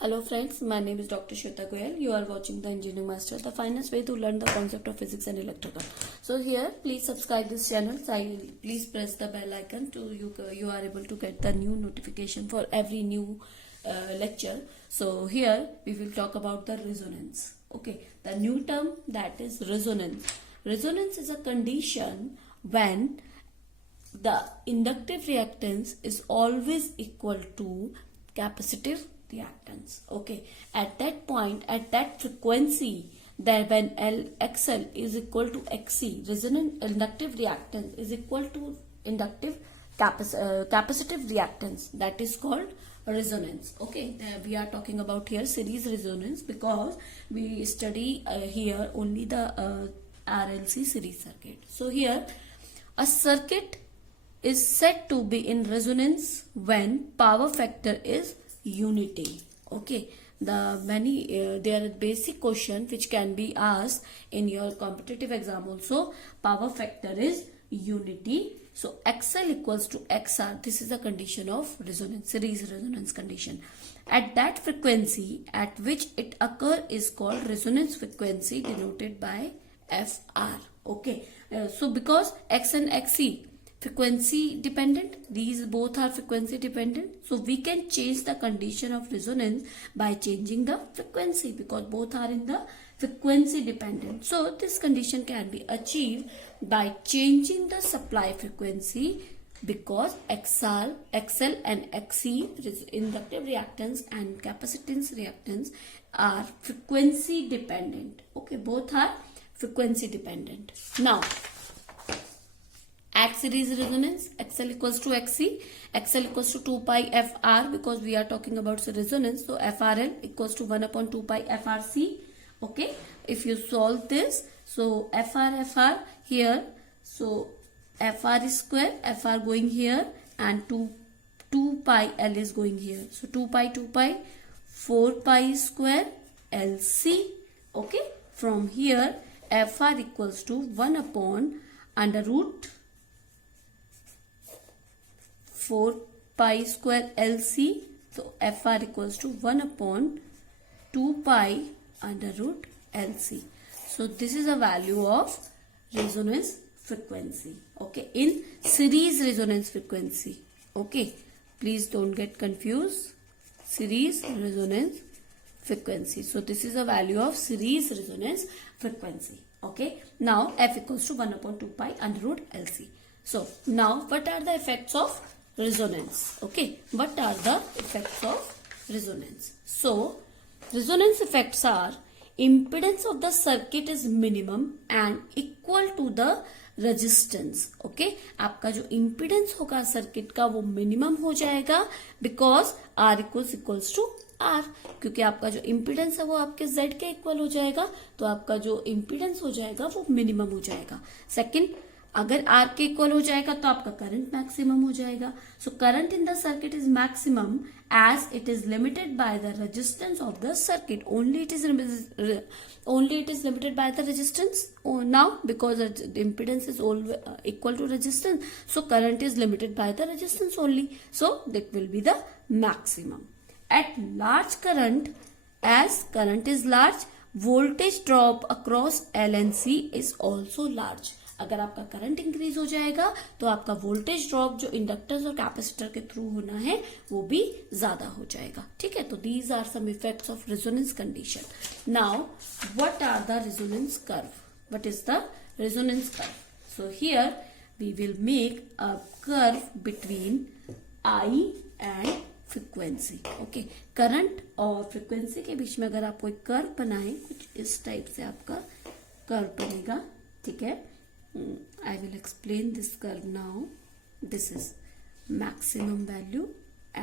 Hello friends, my name is Dr. Shweta Goyal. You are watching the Engineering Master, the finest way to learn the concept of physics and electrical. So here, please subscribe this channel. Please press the bell icon to you are able to get the new notification for every new lecture. So here we will talk about the resonance. Okay, the new term, that is resonance. Resonance is a condition when the inductive reactance is always equal to capacitive reactance. Okay, at that point, at that frequency, that when XL is equal to XC, resonant inductive reactance is equal to inductive capacitive reactance, that is called resonance. Okay, we are talking about here series resonance because we study here only the RLC series circuit. So here a circuit is said to be in resonance when power factor is unity. Okay, there are basic question which can be asked in your competitive exam also. Power factor is unity. So XL equals to XR. This is a condition of resonance, series resonance condition. At that frequency at which it occurs is called resonance frequency, denoted by FR. Okay, so because X and XC frequency dependent, these both are frequency dependent, so we can change the condition of resonance by changing the frequency because both are in the frequency dependent. So this condition can be achieved by changing the supply frequency because XL and XC, inductive reactance and capacitance reactance, are frequency dependent. Okay, both are frequency dependent. Now at series resonance, XL equals to XC, XL equals to 2 pi FR because we are talking about resonance. So FRL equals to 1 upon 2 pi FRC. Okay, if you solve this, so FR here, so FR is square, FR going here and 2 pi L is going here. So 2 pi, 4 pi square LC. Okay, from here FR equals to 1 upon under root 4 pi square LC. So FR equals to 1 upon 2 pi under root LC. So this is a value of resonance frequency. Okay, in series resonance frequency. Okay, please don't get confused. Series resonance frequency. So this is a value of series resonance frequency. Okay, now F equals to 1 upon 2 pi under root LC. So now what are the effects of resonance? Okay, what are the effects of resonance? So resonance effects are impedance of the circuit is minimum and equal to the resistance. Okay, आपका जो impedance होगा circuit का वो minimum हो जाएगा because R equals to R, क्योंकि आपका जो impedance है वो आपके Z के इक्वल हो जाएगा, तो आपका जो impedance हो जाएगा वो minimum हो जाएगा. सेकंड, अगर R के इक्वल हो जाएगा तो आपका करंट मैक्सिमम हो जाएगा. So current in the circuit is maximum as it is limited by the resistance of the circuit. Only it is limited by the resistance. Now because the impedance is always equal to resistance, so current is limited by the resistance only, so that will be the maximum. At large current, as current is large, voltage drop across L and C is also large. अगर आपका current increase हो जाएगा तो आपका voltage drop जो inductors और capacitor के through होना है वो भी ज्यादा हो जाएगा. ठीक है, तो these are some effects of resonance condition. Now what are the resonance curve? What is the resonance curve? So here we will make a curve between I and frequency. Okay, current और frequency के बीच में अगर आप कोई curve बनाए, कुछ इस टाइप से आपका कर्व बनेगा. ठीक है, I will explain this curve now. This is maximum value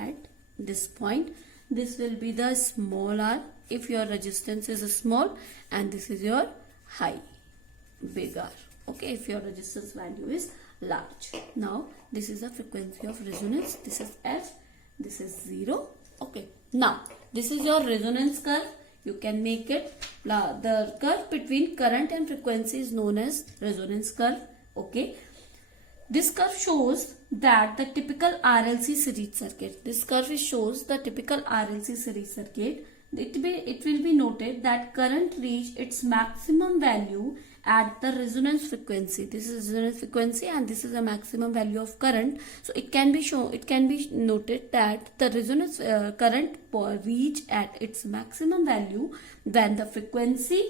at this point. This will be the small r if your resistance is small, and this is your high, big R. Okay, if your resistance value is large. Now this is the frequency of resonance. This is F. This is 0. Okay, now this is your resonance curve. You can make it, the curve between current and frequency is known as resonance curve. Okay, this curve shows that the typical RLC series circuit. This curve shows the typical RLC series circuit. It will be noted that current reached its maximum value at the resonance frequency. This is resonance frequency and this is the maximum value of current. So it can be noted that the resonance current reach at its maximum value when the frequency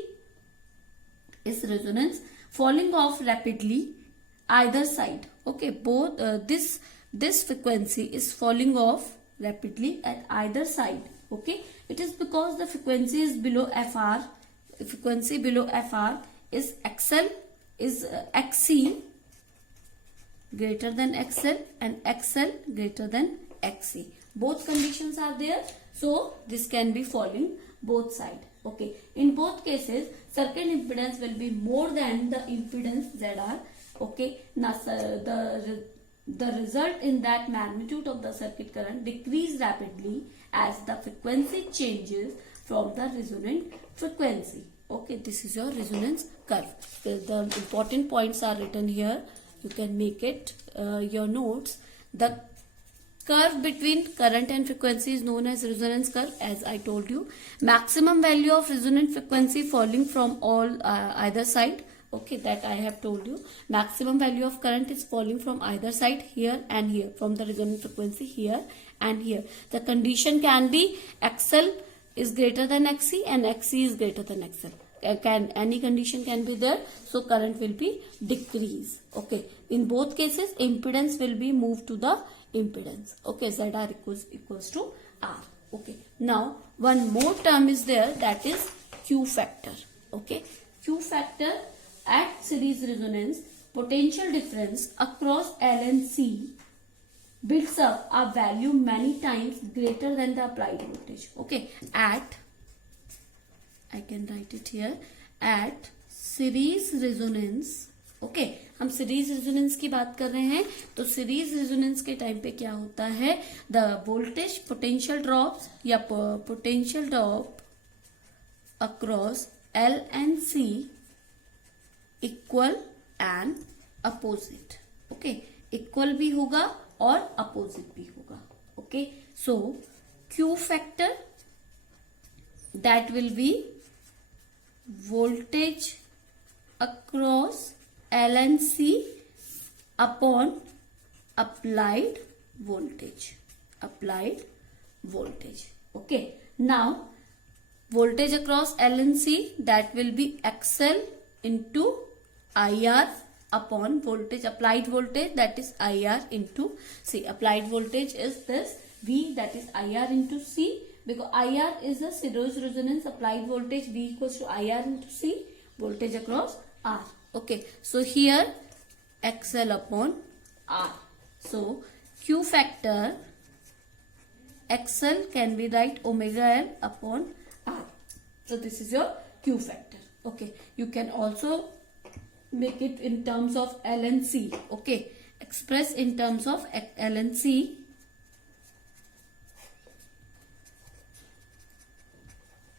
is resonance falling off rapidly either side. Okay, both this frequency is falling off rapidly at either side. Okay, it is because the frequency is below FR. Frequency below FR is XL is XC greater than XL and XL greater than XC. Both conditions are there, so this can be falling both sides. Okay, in both cases circuit impedance will be more than the impedance ZR. Okay, now the result in that magnitude of the circuit current decrease rapidly as the frequency changes from the resonant frequency. Okay, this is your resonance curve. The important points are written here. You can make it your notes. The curve between current and frequency is known as resonance curve, as I told you. Maximum value of resonant frequency falling from all either side. Okay, that I have told you. Maximum value of current is falling from either side, here and here, from the resonant frequency here and here. The condition can be XL is greater than XC and XC is greater than XL. Any condition can be there, so current will be decrease. Okay, in both cases impedance will be moved to the impedance. Okay, ZR equals to R. Okay, now one more term is there, that is Q factor. Okay, Q factor at series resonance, potential difference across L and C builds up a value many times greater than the applied voltage. Okay, at, I can write it here, at series resonance. Okay, हम series resonance की बात कर रहे हैं, तो series resonance के time पे क्या होता है, द वोल्टेज पोटेंशियल ड्रॉप या potential drop across L and C equal and opposite. Okay, equal भी होगा और अपोजिट भी होगा. Okay, so Q factor that will be voltage across L and C upon applied voltage. Applied voltage. Okay. Now voltage across L and C, that will be XL into IR upon voltage, applied voltage, that is IR into C. Applied voltage is this V, that is IR into C. Because IR is the series resonance applied voltage, V equals to IR into C, voltage across R. Okay, so here XL upon R. So Q factor XL can be write omega L upon R. So this is your Q factor. Okay, you can also make it in terms of L and C. Okay, express in terms of L and C.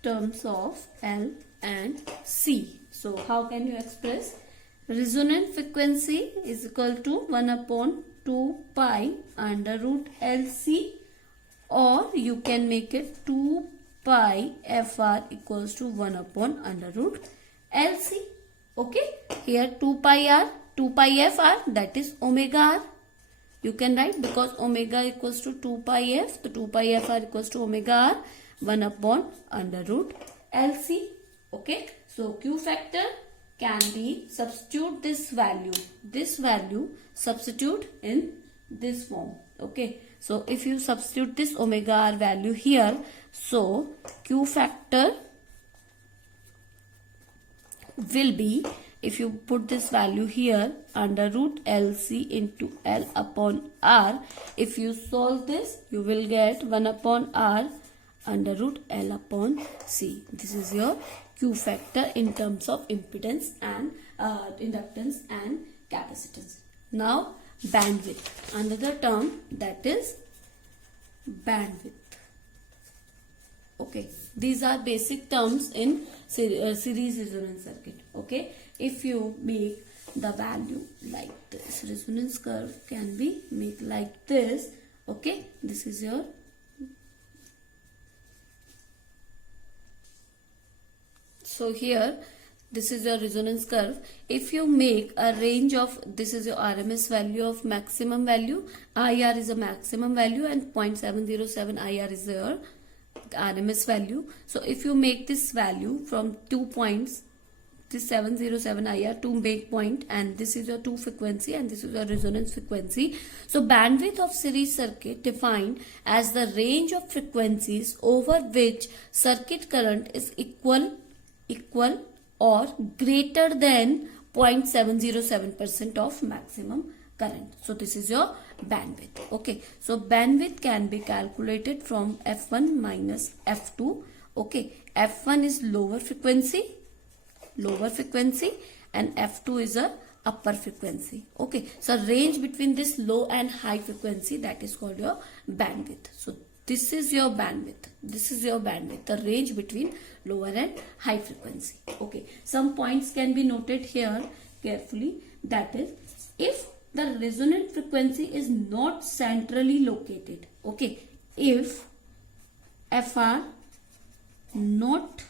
Terms of L and C. So how can you express? Resonant frequency is equal to 1 upon 2 pi under root LC, or you can make it 2 pi FR equals to 1 upon under root LC. Okay, here 2 pi R, 2 pi FR, that is omega R. You can write, because omega equals to 2 pi F, so 2 pi FR equals to omega R, 1 upon under root LC. Okay, so Q factor can be, substitute this value substitute in this form. Okay, so if you substitute this omega R value here, so Q factor will be, if you put this value here, under root LC into L upon R. If you solve this, you will get 1 upon R under root L upon C. This is your Q factor in terms of impedance and inductance and capacitance. Now bandwidth, another term, that is bandwidth. Okay, these are basic terms in series resonance circuit. Okay, if you make the value like this. Resonance curve can be made like this. Okay, this is your so here this is your resonance curve. If you make a range of, this is your RMS value of maximum value, IR is a maximum value and 0.707 IR is your RMS value. So if you make this value from 2 points, this 707 IR to make point, and this is your 2 frequency and this is your resonance frequency. So bandwidth of series circuit defined as the range of frequencies over which circuit current is equal or greater than 0.707% of maximum current. So this is your bandwidth. Okay, so bandwidth can be calculated from F1 minus F2. Okay, F1 is lower frequency and F2 is a upper frequency. Okay, so range between this low and high frequency, that is called your bandwidth. So this is your bandwidth, the range between lower and high frequency. Okay, some points can be noted here carefully. That is, if the resonant frequency is not centrally located. Okay, if FR not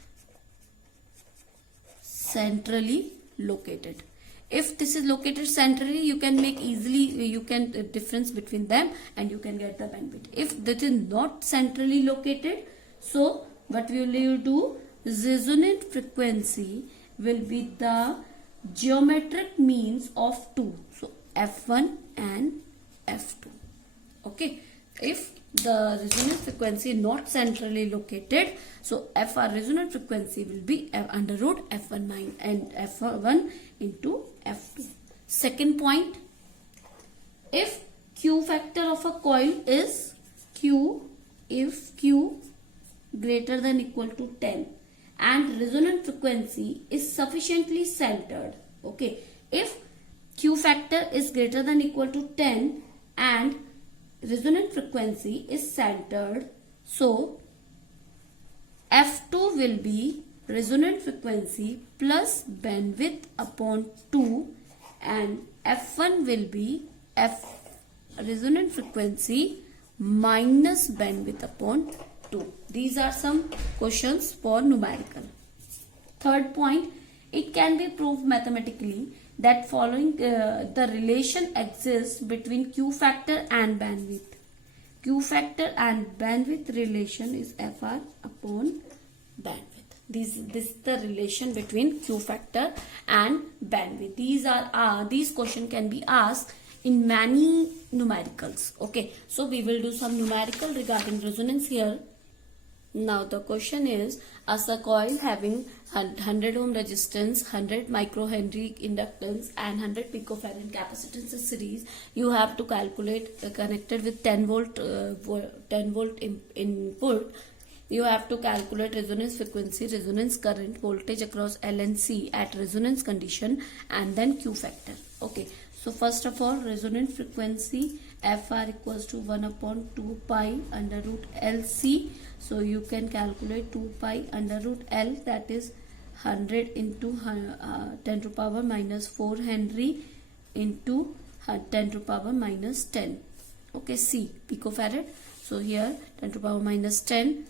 centrally located. If this is located centrally, you can make easily, you can difference between them and you can get the bandwidth. If that is not centrally located, so what will you do? Resonant frequency will be the geometric means of two. So F1 and F2. Okay. If the resonant frequency not centrally located, so FR resonant frequency will be under root F1 minus and F1 into F2. Second point, if Q factor of a coil is Q, if Q greater than equal to 10 and resonant frequency is sufficiently centered. Okay, if Q factor is greater than equal to 10 and resonant frequency is centered, so F2 will be resonant frequency plus bandwidth upon 2 and F1 will be resonant frequency minus bandwidth upon 2. These are some questions for numerical. Third point, it can be proved mathematically that following the relation exists between Q factor and bandwidth. Q factor and bandwidth relation is FR upon bandwidth. This is the relation between Q factor and bandwidth. These questions can be asked in many numericals. Okay, so we will do some numerical regarding resonance here. Now the question is, as a coil having 100 ohm resistance, 100 microhenry inductance and 100 picofarad capacitance in series, you have to calculate connected with 10 volt input. You have to calculate resonance frequency, resonance current, voltage across L and C at resonance condition and then Q factor. Okay, so first of all, resonant frequency FR equals to 1 upon 2 pi under root LC. So you can calculate 2 pi under root L, that is 100 into 10 to power minus 4 Henry into 10 to power minus 10. Okay, C picofarad. So here 10 to power minus 10.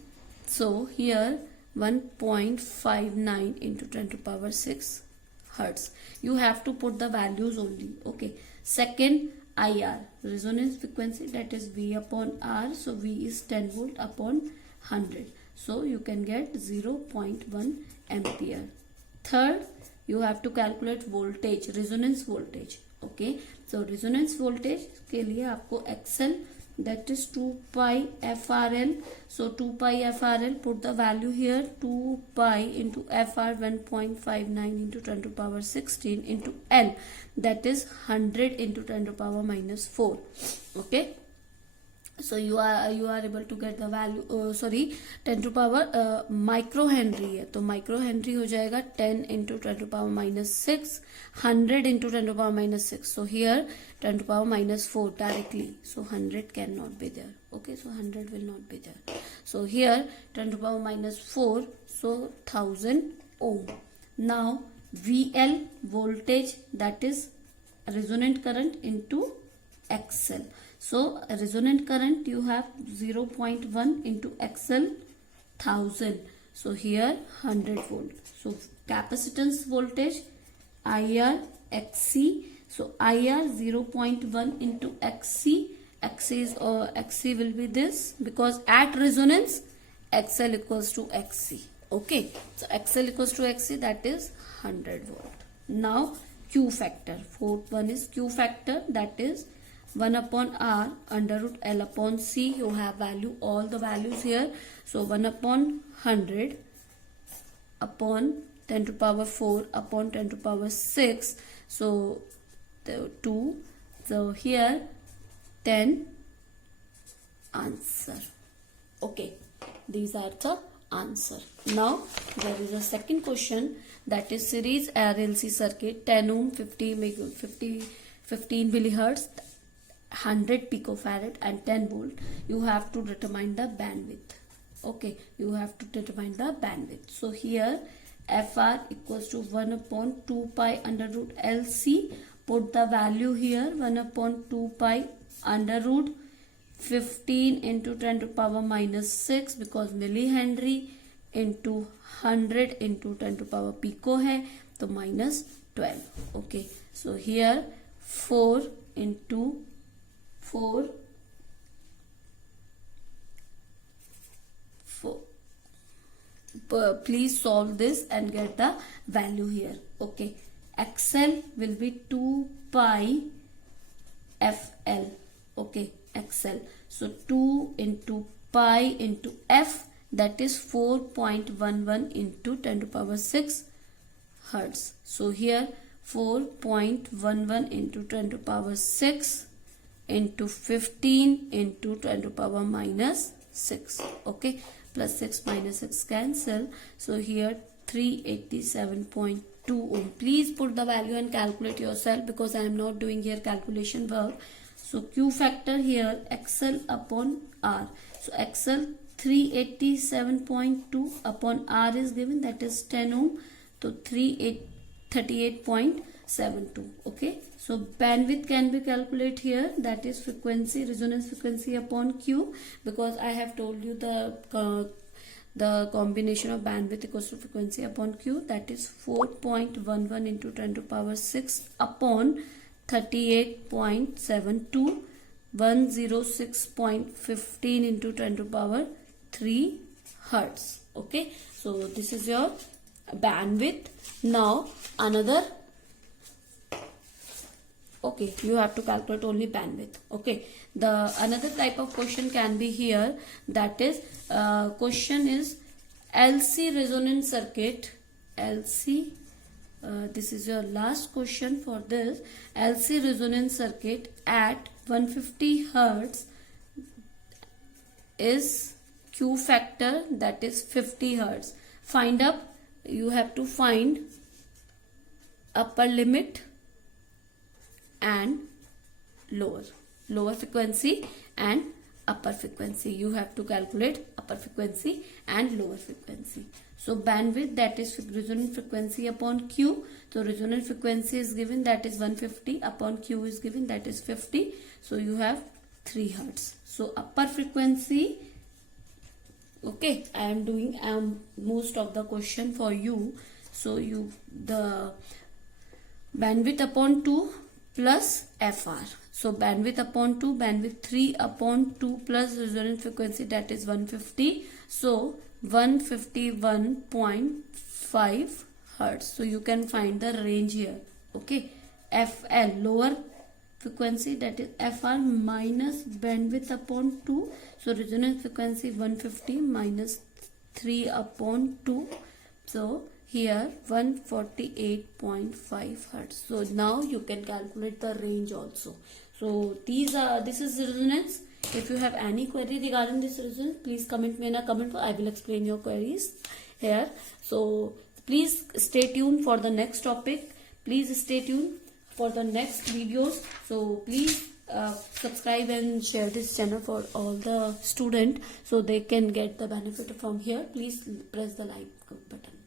So here 1.59 into 10 to power 6 hertz. You have to put the values only. Okay. Second, IR, resonance frequency, that is V upon R. So V is 10 volt upon 100. So you can get 0.1 ampere. Third, you have to calculate voltage, resonance voltage. Okay. So resonance voltage के लिए आपको XL, that is 2 pi FRL. So 2 pi FRL, put the value here, 2 pi into FR 1.59 into 10 to power 16 into L, that is 100 into 10 to power minus 4. Okay. So you are able to get the value, 10 to power micro henry है, तो micro henry हो जाएगा 10 into 10 to power minus 6, 100 into 10 to power minus 6. So here 10 to power minus 4 directly. So 100 cannot be there. Okay, so 100 will not be there. So here 10 to power minus 4, so 1000 ohm. Now VL voltage, that is resonant current, into XL. So resonant current you have 0.1 into XL 1000. So here 100 volt. So capacitance voltage IR XC. So IR 0.1 into XC. XC will be this, because at resonance XL equals to XC. Okay, so XL equals to XC, that is 100 volt. Now Q factor. Fourth one is Q factor, that is 1 upon R under root L upon C. You have all the values here. So 1 upon 100 upon 10 to power 4 upon 10 to power 6. So the 2. So here 10 answer. Okay, these are the answer. Now there is a second question, that is series RLC circuit, 10 ohm, 15 millihertz, 100 picofarad and 10 volt. You have to determine the bandwidth. Okay, you have to determine the bandwidth. So here FR equals to 1 upon 2 pi under root LC. Put the value here, 1 upon 2 pi under root 15 into 10 to power minus 6, because millihenry, into 100 into 10 to power pico hai, तो minus 12. Okay, so here 4 into 4 please solve this and get the value here. Okay, XL will be 2 pi FL. Okay, XL. So 2 into pi into F, that is 4.11 into 10 to power 6 hertz. So here 4.11 into 10 to power 6 into 15 into 10 to power minus 6. Okay, plus 6 minus 6 cancel. So here 387.2 ohm. Please put the value and calculate yourself, because I am not doing here calculation work. So Q factor here XL upon R. So XL 387.2 upon R is given, that is 10 ohm. So 38.72. Okay. So bandwidth can be calculated here, that is frequency, resonance frequency upon Q, because I have told you the combination of bandwidth equals to frequency upon Q, that is 4.11 into 10 to power 6 upon 38.72, 106.15 into 10 to power 3 hertz. Okay, so this is your bandwidth. Now another, okay, you have to calculate only bandwidth. Okay, the another type of question can be here, that is question is LC resonance circuit. LC, this is your last question for this. LC resonance circuit at 150 hertz is Q factor, that is 50 hertz. Find up, you have to find upper limit and lower frequency and upper frequency. You have to calculate upper frequency and lower frequency. So bandwidth, that is resonant frequency upon Q. So resonant frequency is given, that is 150 upon Q is given, that is 50. So you have 3 hertz. So upper frequency, okay, I am doing most of the question for you. So the bandwidth upon 2 plus FR. So bandwidth upon 2, bandwidth 3 upon 2 plus resonant frequency, that is 150. So 151.5 hertz. So you can find the range here. Okay, FL, lower frequency, that is FR minus bandwidth upon 2. So resonance frequency 150 minus 3 upon 2. So here 148.5 hertz. So now you can calculate the range also. So this is resonance. If you have any query regarding this resonance, please comment me in a comment box. I will explain your queries here. So please stay tuned for the next topic. Please stay tuned for the next videos. So please subscribe and share this channel for all the students, so they can get the benefit from here. Please press the like button.